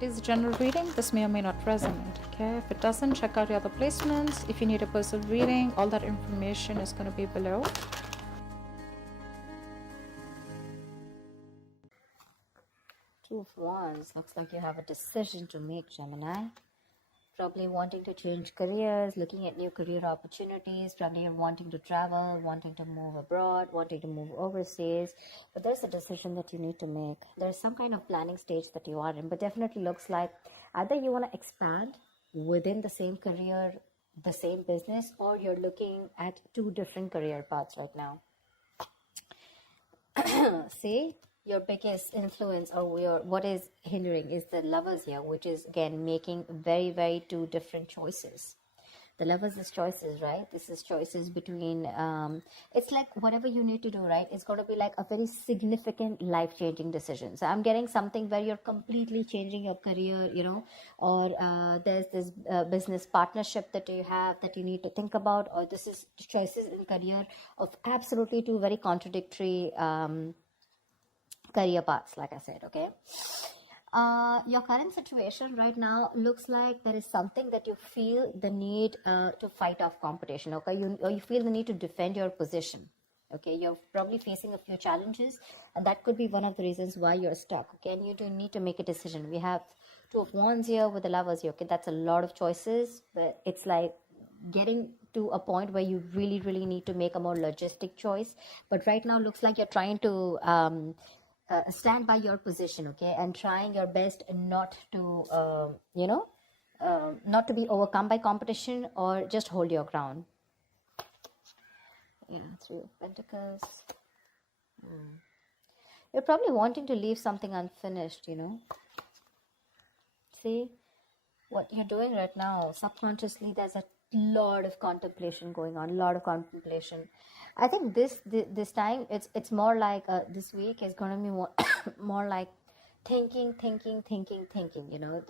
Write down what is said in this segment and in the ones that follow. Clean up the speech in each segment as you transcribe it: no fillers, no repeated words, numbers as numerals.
It is a general reading. This may or may not resonate. Okay, if it doesn't, check out your other placements. If you need a personal reading, all that information is going to be below. Two of Wands. Looks like you have a decision to make, Gemini. Probably wanting to change careers, looking at new career opportunities. Probably you're wanting to travel, wanting to move abroad, wanting to move overseas. But there's a decision that you need to make. There's some kind of planning stage that you are in. But definitely looks like either you want to expand within the same career, the same business, or you're looking at two different career paths right now. See? Your biggest influence or what is hindering is the Lovers here, which is again making very, very two different choices. The Lovers is choices, right? This is choices between, it's like whatever you need to do, right? It's going to be like a very significant life-changing decision. So I'm getting something where you're completely changing your career, you know, or there's this business partnership that you have that you need to think about, or this is choices in career of absolutely two very contradictory career paths, like I said. Okay, your current situation right now looks like there is something that you feel the need to fight off competition. Okay, you feel the need to defend your position. Okay, you're probably facing a few challenges, and that could be one of the reasons why you're stuck. Okay, and you do need to make a decision. We have Two of Wands here with the Lovers here. Okay, that's a lot of choices, but it's like getting to a point where you really, really need to make a more logistic choice. But right now looks like you're trying to stand by your position, okay, and trying your best not to, not to be overcome by competition, or just hold your ground. Yeah, Three of Pentacles. You're probably wanting to leave something unfinished, you know. See, what you're doing right now, subconsciously, there's a lot of contemplation going on, I think this time it's more like this week is going to be more more like thinking, you know.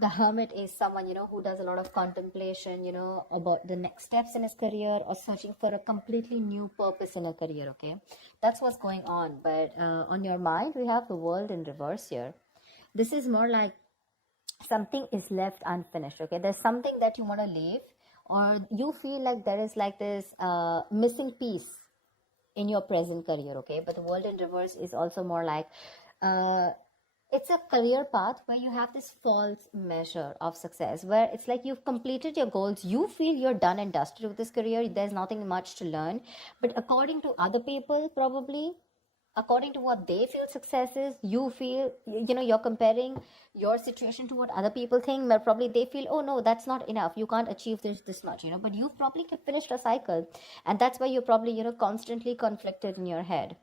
The Hermit is someone, you know, who does a lot of contemplation, you know, about the next steps in his career, or searching for a completely new purpose in a career. Okay, that's what's going on. But on your mind, we have the World in reverse here. This is more like something is left unfinished. Okay, there's something that you want to leave, or you feel like there is like this missing piece in your present career. Okay, but the World in reverse is also more like it's a career path where you have this false measure of success, where it's like you've completed your goals, you feel you're done and dusted with this career, there's nothing much to learn. But according to other people, probably according to what they feel success is, you feel, you know, you're comparing your situation to what other people think, but probably they feel, oh no, that's not enough, you can't achieve this much, you know. But you've probably finished a cycle, and that's why you're probably, you know, constantly conflicted in your head.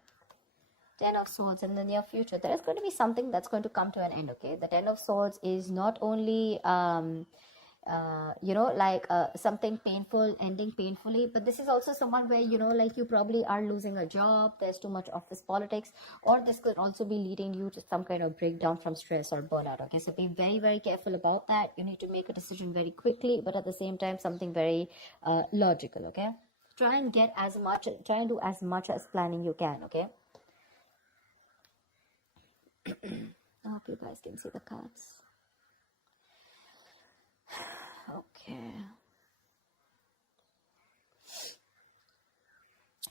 Ten of Swords. In the near future, there is going to be something that's going to come to an end. Okay, the Ten of Swords is not only something painful ending painfully, but this is also someone where, you know, like you probably are losing a job, there's too much office politics, or this could also be leading you to some kind of breakdown from stress or burnout. Okay, so be very, very careful about that. You need to make a decision very quickly, but at the same time something very logical. Okay, try and do as much as planning you can. Okay. I hope you guys can see the cards. Okay.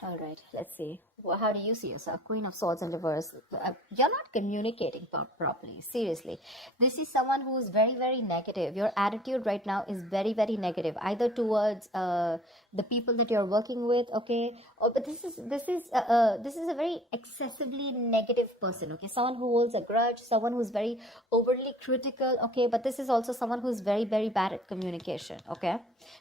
All right, let's see. Well, how do you see yourself? Queen of Swords in reverse. You're not communicating properly. Seriously. This is someone who is very, very negative. Your attitude right now is very, very negative, either towards the people that you're working with, okay? But this is a very excessively negative person, okay? Someone who holds a grudge, someone who's very overly critical, okay? But this is also someone who's very, very bad at communication, okay?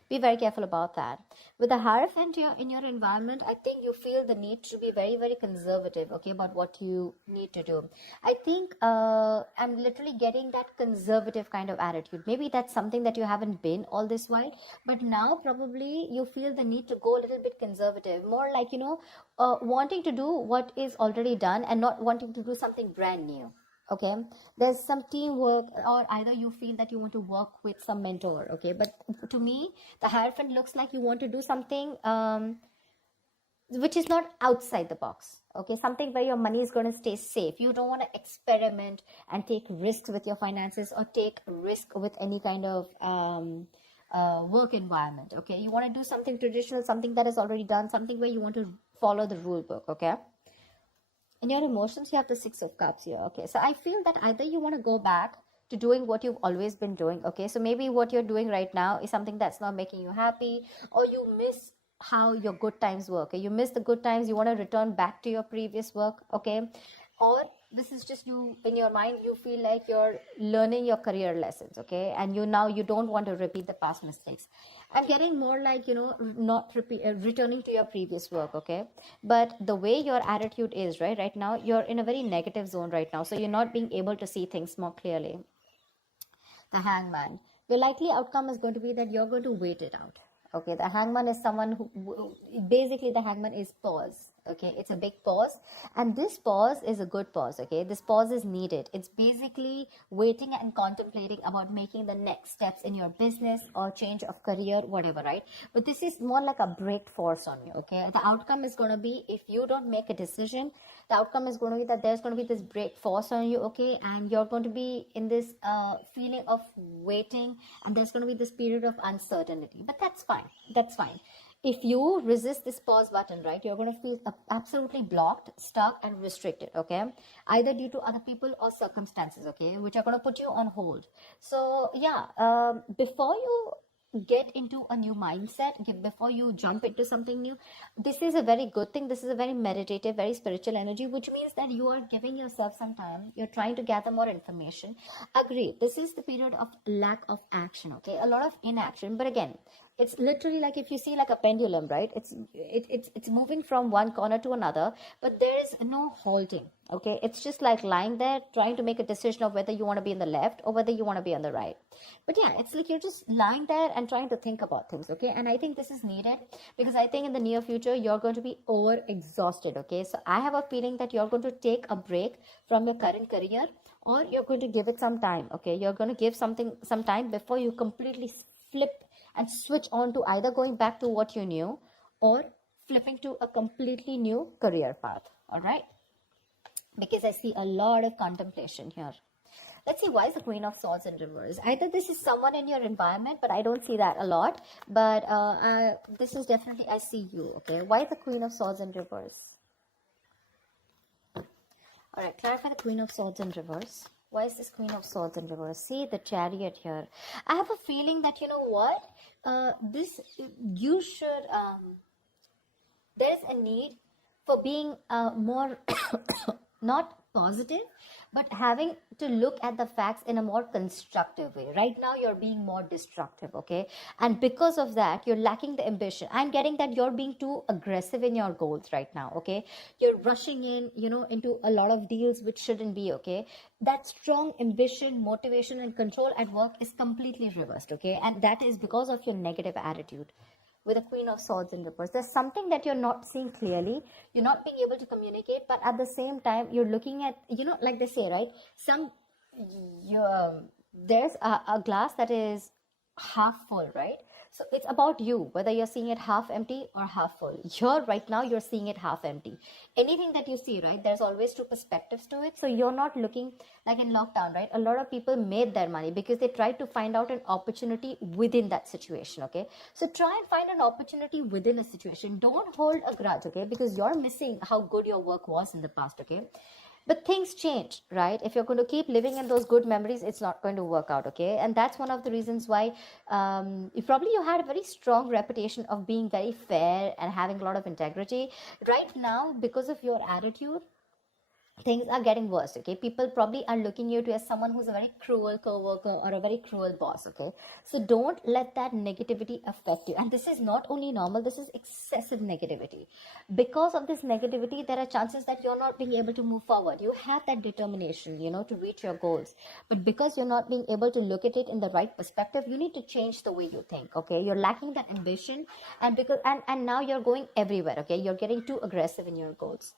Be very careful about that. With the Hierophant here in your environment, I think you feel the need to be very, very conservative, okay, about what you need to do. I think I'm literally getting that conservative kind of attitude. Maybe that's something that you haven't been all this while, but now probably you feel the need to go a little bit conservative, more like, you know, wanting to do what is already done and not wanting to do something brand new. Okay, there's some teamwork, or either you feel that you want to work with some mentor. Okay, but to me, the Hierophant looks like you want to do something which is not outside the box. Okay, something where your money is going to stay safe. You don't want to experiment and take risks with your finances or take risk with any kind of work environment. Okay, you want to do something traditional, something that is already done, something where you want to follow the rule book. Okay, in your emotions, you have the Six of Cups here. Okay, so I feel that either you want to go back to doing what you've always been doing. Okay, so maybe what you're doing right now is something that's not making you happy, or you miss how your good times were. Okay, you miss the good times, you want to return back to your previous work. Okay, or this is just you in your mind, you feel like you're learning your career lessons. Okay, and you don't want to repeat the past mistakes. I'm getting more like, not returning to your previous work. Okay, but the way your attitude is right now, you're in a very negative zone right now, so you're not being able to see things more clearly. The Hangman, the likely outcome is going to be that you're going to wait it out. Okay, the Hangman is someone who basically, the Hangman is pause. Okay, it's a big pause, and this pause is a good pause. Okay, this pause is needed. It's basically waiting and contemplating about making the next steps in your business or change of career, whatever, right? But this is more like a break force on you. Okay, the outcome is going to be, if you don't make a decision, the outcome is going to be that there's going to be this break force on you. Okay, and you're going to be in this feeling of waiting, and there's going to be this period of uncertainty. But that's fine. That's fine. If you resist this pause button, right, you're going to feel absolutely blocked, stuck, and restricted. Okay, either due to other people or circumstances. Okay, which are going to put you on hold. So yeah, before you get into a new mindset, before you jump into something new, this is a very good thing. This is a very meditative, very spiritual energy, which means that you are giving yourself some time. You're trying to gather more information. Agree, this is the period of lack of action. Okay, a lot of inaction, but again, it's literally like, if you see like a pendulum, right, it's moving from one corner to another, but there is no halting. Okay, it's just like lying there trying to make a decision of whether you want to be in the left or whether you want to be on the right. But yeah, it's like you're just lying there and trying to think about things. Okay, and I think this is needed, because I think in the near future you're going to be over exhausted. Okay, so I have a feeling that you're going to take a break from your current career, or you're going to give it some time. Okay, you're going to give some time before you completely flip and switch on to either going back to what you knew or flipping to a completely new career path. All right, because I see a lot of contemplation here. Let's see, why is the Queen of Swords in reverse? Either this is someone in your environment, but I don't see that a lot. But this is definitely, I see you. Okay, why is the Queen of Swords in reverse? All right, clarify the Queen of Swords in reverse. Why is this Queen of Swords in reverse? See the Chariot here. I have a feeling that, you know what, you should, there's a need for being more not positive, but having to look at the facts in a more constructive way. Right now you're being more destructive. Okay, and because of that you're lacking the ambition. I'm getting that you're being too aggressive in your goals right now. Okay, you're rushing in, into a lot of deals which shouldn't be. Okay, that strong ambition, motivation, and control at work is completely reversed. Okay, and that is because of your negative attitude. With a Queen of Swords in reverse, there's something that you're not seeing clearly. You're not being able to communicate, but at the same time you're looking at, like they say, right, there's a glass that is half full, right? So it's about you, whether you're seeing it half empty or half full. Right now you're seeing it half empty. Anything that you see, right, there's always two perspectives to it. So you're not looking like in lockdown, right? A lot of people made their money because they tried to find out an opportunity within that situation. Okay, so try and find an opportunity within a situation. Don't hold a grudge. Okay, because you're missing how good your work was in the past. Okay, but things change, right? If you're going to keep living in those good memories, it's not going to work out. Okay, and that's one of the reasons why you had a very strong reputation of being very fair and having a lot of integrity. Right now, because of your attitude, things are getting worse. Okay, people probably are looking you to as someone who's a very cruel co-worker or a very cruel boss. Okay, so don't let that negativity affect you. And this is not only normal, this is excessive negativity. Because of this negativity, there are chances that you're not being able to move forward. You have that determination, to reach your goals, but because you're not being able to look at it in the right perspective, you need to change the way you think. Okay, you're lacking that ambition, and now you're going everywhere. Okay, you're getting too aggressive in your goals.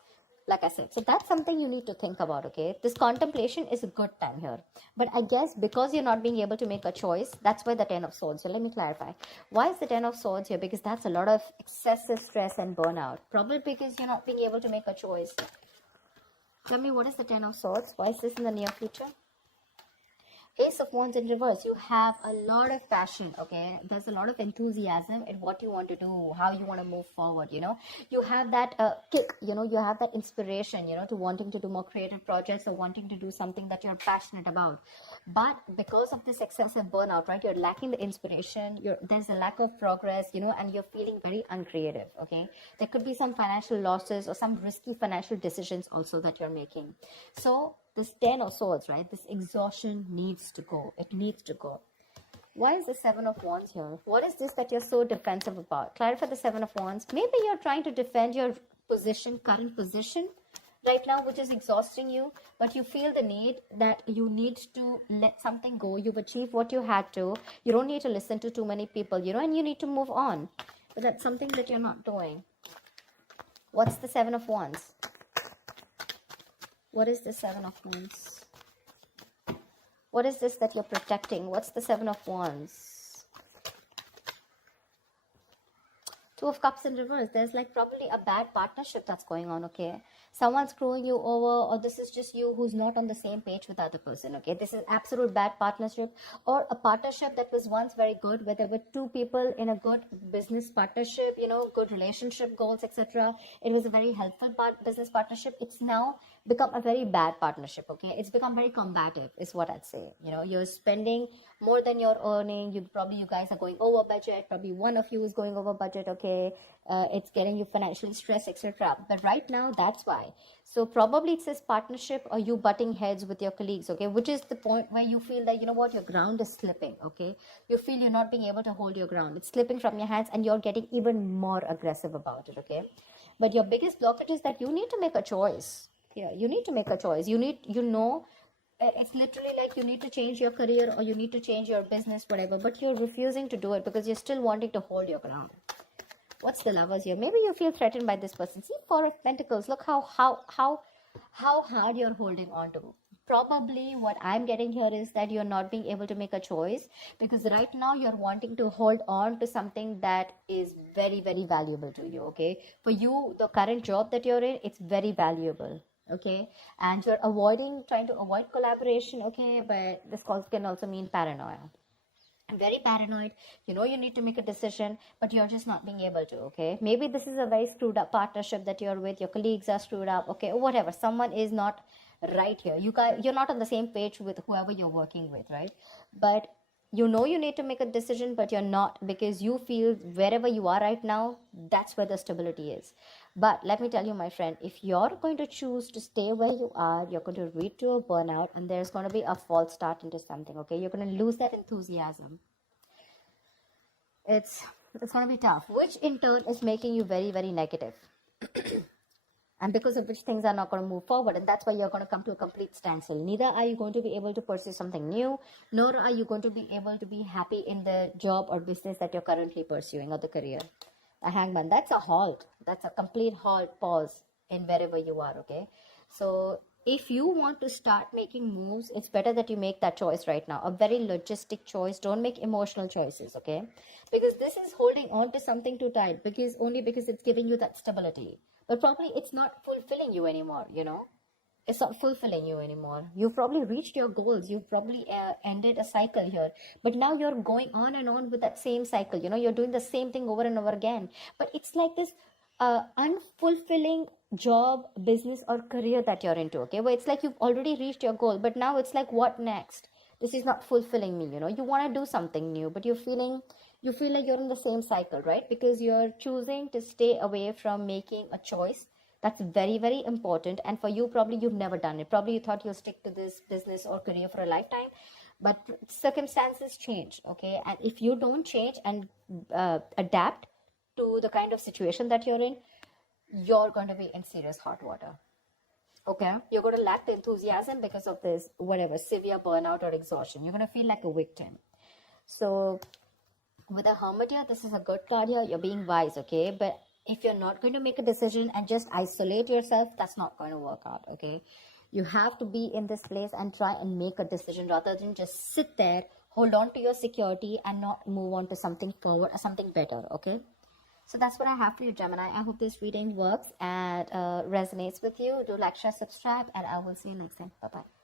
like I said. So that's something you need to think about, okay? This contemplation is a good time here. But I guess because you're not being able to make a choice, that's why the Ten of Swords. So let me clarify. Why is the Ten of Swords here? Because that's a lot of excessive stress and burnout. Probably because you're not being able to make a choice. Tell me, what is the Ten of Swords? Why is this in the near future? Ace of Wands in reverse. You have a lot of passion, okay? There's a lot of enthusiasm in what you want to do, how you want to move forward, you know? You have that kick, you know? You have that inspiration, you know, to wanting to do more creative projects or wanting to do something that you're passionate about. But because of this excessive burnout, right, you're lacking the inspiration, there's a lack of progress, you know, and you're feeling very uncreative, okay? There could be some financial losses or some risky financial decisions also that you're making. So this Ten of Swords, right, this exhaustion needs to go. It needs to go. Why is the Seven of Wands here? What is this that you're so defensive about? Clarify the Seven of Wands. Maybe you're trying to defend your position, current position right now, which is exhausting you, but you feel the need that you need to let something go. You've achieved what you had to. You don't need to listen to too many people, you know, and you need to move on. But that's something that you're not doing. What's the Seven of Wands? What is the Seven of Wands? What is this that you're protecting? What's the Seven of Wands? Two of Cups in reverse. There's like probably a bad partnership that's going on, okay? Someone's screwing you over, or this is just you who's not on the same page with the other person, okay? This is absolute bad partnership, or a partnership that was once very good, where there were two people in a good business partnership, you know, good relationship goals, etc. It was a very helpful business partnership. It's now become a very bad partnership, okay? It's become very combative, is what I'd say. You know, you're spending more than you're earning. You guys are going over budget. Probably one of you is going over budget, okay? It's getting you financially stressed, etc. But right now, that's why. So probably it's this partnership or you butting heads with your colleagues, okay? Which is the point where you feel that, you know what, your ground is slipping, okay? You feel you're not being able to hold your ground. It's slipping from your hands and you're getting even more aggressive about it, okay? But your biggest blockage is that you need to make a choice. Yeah, you need to make a choice. It's literally like you need to change your career or you need to change your business, whatever, but you're refusing to do it because you're still wanting to hold your ground. What's the Lovers here? Maybe you feel threatened by this person. See, Four of Pentacles. Look how hard you're holding on to. Probably what I'm getting here is that you're not being able to make a choice because right now you're wanting to hold on to something that is very, very valuable to you, okay? For you, the current job that you're in, it's very valuable, okay? And you're trying to avoid collaboration, okay? But this can also mean paranoia. I'm very paranoid. You know you need to make a decision, but you're just not being able to, okay? Maybe this is a very screwed up partnership that you're with. Your colleagues are screwed up, okay? Or whatever. Someone is not right here. You're not on the same page with whoever you're working with, right? But you know you need to make a decision, but you're not because you feel wherever you are right now, that's where the stability is. But let me tell you, my friend, if you're going to choose to stay where you are, you're going to lead to a burnout and there's going to be a false start into something, okay? You're going to lose that enthusiasm. It's going to be tough, which in turn is making you very, very negative. And because of which things are not going to move forward, and that's why you're going to come to a complete standstill. Neither are you going to be able to pursue something new, nor are you going to be able to be happy in the job or business that you're currently pursuing or the career. A hangman, that's a halt. That's a complete halt, pause in wherever you are, okay? So if you want to start making moves, it's better that you make that choice right now. A very logistic choice. Don't make emotional choices, okay? Because this is holding on to something too tight because it's giving you that stability. But probably it's not fulfilling you anymore, you know? It's not fulfilling you anymore. You've probably reached your goals. You've probably ended a cycle here. But now you're going on and on with that same cycle. You know, you're doing the same thing over and over again. But it's like this unfulfilling job, business, or career that you're into, okay? Where it's like you've already reached your goal. But now it's like, what next? This is not fulfilling me, you know? You want to do something new, but you feel like you're in the same cycle, right? Because you're choosing to stay away from making a choice. That's very, very important. And for you, probably you've never done it. Probably you thought you'll stick to this business or career for a lifetime. But circumstances change, okay? And if you don't change and adapt to the kind of situation that you're in, you're going to be in serious hot water, okay? You're going to lack the enthusiasm because of this, whatever, severe burnout or exhaustion. You're going to feel like a victim. So with a Hermit here, this is a good card here. You're being wise, okay? But if you're not going to make a decision and just isolate yourself, that's not going to work out. Okay, you have to be in this place and try and make a decision rather than just sit there, hold on to your security and not move on to something forward or something better. Okay, so that's what I have for you, Gemini. I hope this reading works and resonates with you. Do like, share, subscribe, and I will see you next time. Bye bye.